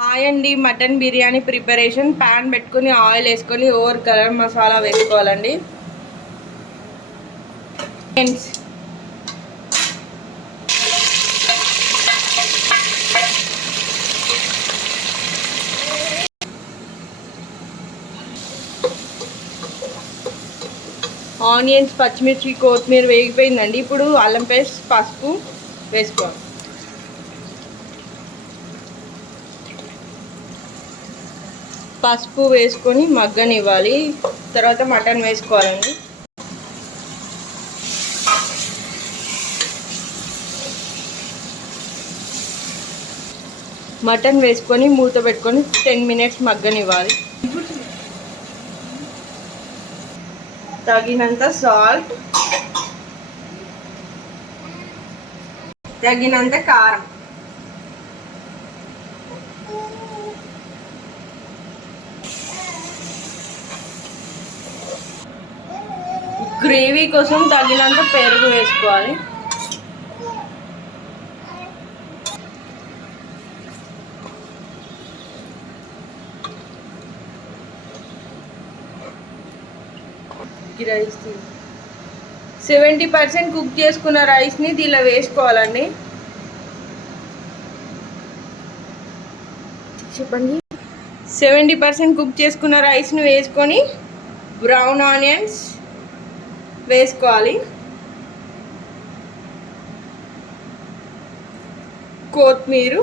Hi అండి, mutton biryani preparation. Pan పెట్టుకుని oil వేసుకొని ఓవర్ గరం మసాలా వేసుకోవాలండి. ఆనియన్స్, పచ్చిమిర్చి, కొత్తిమీర వేగిపోయిందండి. ఇప్పుడు అల్లం పేస్ట్, పసుపు వేసుకోవాలి. పసుపు వేసుకొని మగ్గనివ్వాలి. తర్వాత మటన్ వేసుకోవాలండి. మటన్ వేసుకొని మూత పెట్టుకొని 10 మినిట్స్ మగ్గనివ్వాలి. తగినంత సాల్ట్, తగినంత కారం, గ్రేవీ కోసం తగినంత పెరుగు వేసుకోవాలి. రైస్ 70% కుక్ చేసుకున్న రైస్ని దీనిలో వేసుకోవాలండి. చెప్పండి. 70% కుక్ చేసుకున్న రైస్ని వేసుకొని బ్రౌన్ ఆనియన్స్ వేసుకోవాలి. కొత్తిమీర,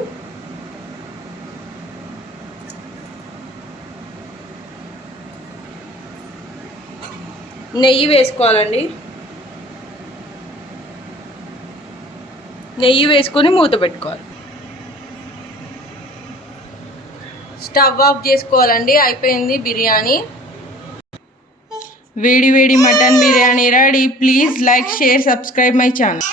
నెయ్యి వేసుకోవాలండి. నెయ్యి వేసుకొని మూత పెట్టుకోవాలి. స్టవ్ ఆఫ్ చేసుకోవాలండి. అయిపోయింది బిర్యానీ. వేడి వేడి mutton biryani ready. Please like, share, subscribe my channel.